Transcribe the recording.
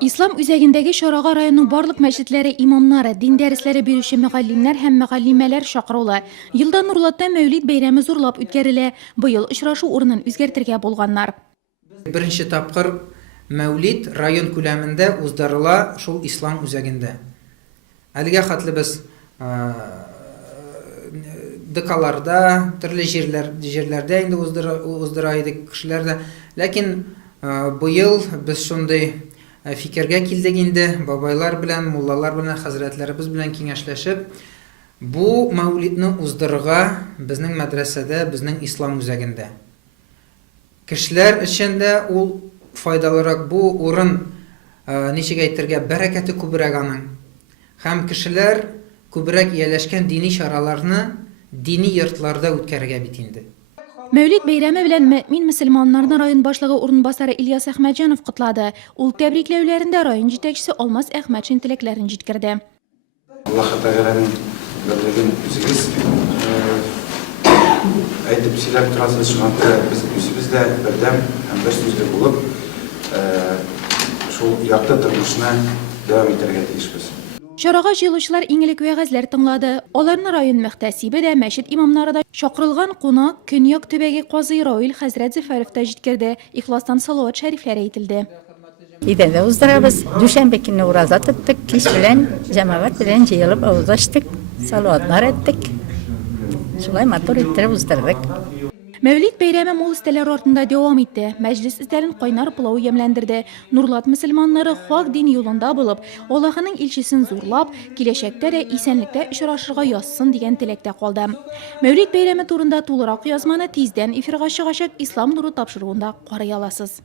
İslam üzəgindəki Şorağa rayonunun barlıq məscidləri imamları, din dərsləri berişi müğəllimlər həm müğəllimələr şaqırılı. Yılda Nurlatda Mövlid beyrəmi zorlab ütkərilə, bu yıl ұшырашу орнын үзгәртергә булганнар. Birinci tapqır Mövlid rayon küləmində uzdırıla şul İslam üzəgində. Әлегә xatlı biz dıkalarda, türlü yerlərdə indi uzdıraydık kişilərdə. Lakin bu yıl biz şunday fikirgə kildik indi, babaylar bilən, mullalar bilən, hazretlərimiz bilən kengəşləşib, bu Mövlidni uzdırığa bizning madrasada, bizning İslam üzəgində. Kişilər içində ul faydalırak bu orun neçəgə aytırga bərəkəti kübürək anın. Hem kişilər kübürək yerləşkən dini şaralarını dini yurtlarda ütkərgə bitindi. Mövlid beyrəmi bilən mümin müsəlmanlarını rayon başlığı orunbasarı İlyas Əhmədcanov qutladı. Ul təbrikləvlərində rayon җитәкчесе Olmaz Əhmədçin tiləklərini җиткерде. Allah Teala'nın birliğin üzeriz. Aytıp silahlı transfer çıkantı biz üzümüzde birden hem bir sözde bulup şu yakta durmuşuna devam ettirge değişmiz. Şorağa jığılışlar iňilik vəğəzlər tınladı. Onların rayon mühtəsibi də, məşid imamları da şaqırılğan qonaq Könyak töbəgi qazı Raül Həzrət Zəfərov da җиткерде. İxlastan salavat şərifləri aytıldı. İdende uzdurabız. Düşenbe günü urazat ettik. Kiş bilen, cemaat bilen jıyılıp avuzlaştık. Salavatlar ettik. Şulay motor ettirip uzdurdık. Mövlid beyrəmi mol istələr ortunda devam etdi. Məclis istərin qaynar pilavı yemləndirdi. Nurlat müsəlmanları xalq din yolunda bulub, Allah'ın ilçisini zorlab, gələcəkdə də isənlikdə işraşırğa yazsın degan tiləkdə qaldı. Mövlid beyrəmi turunda to'liq yazmani tezdən efirga chiqacak İslam Nuru tapşırığında qaraya alasız.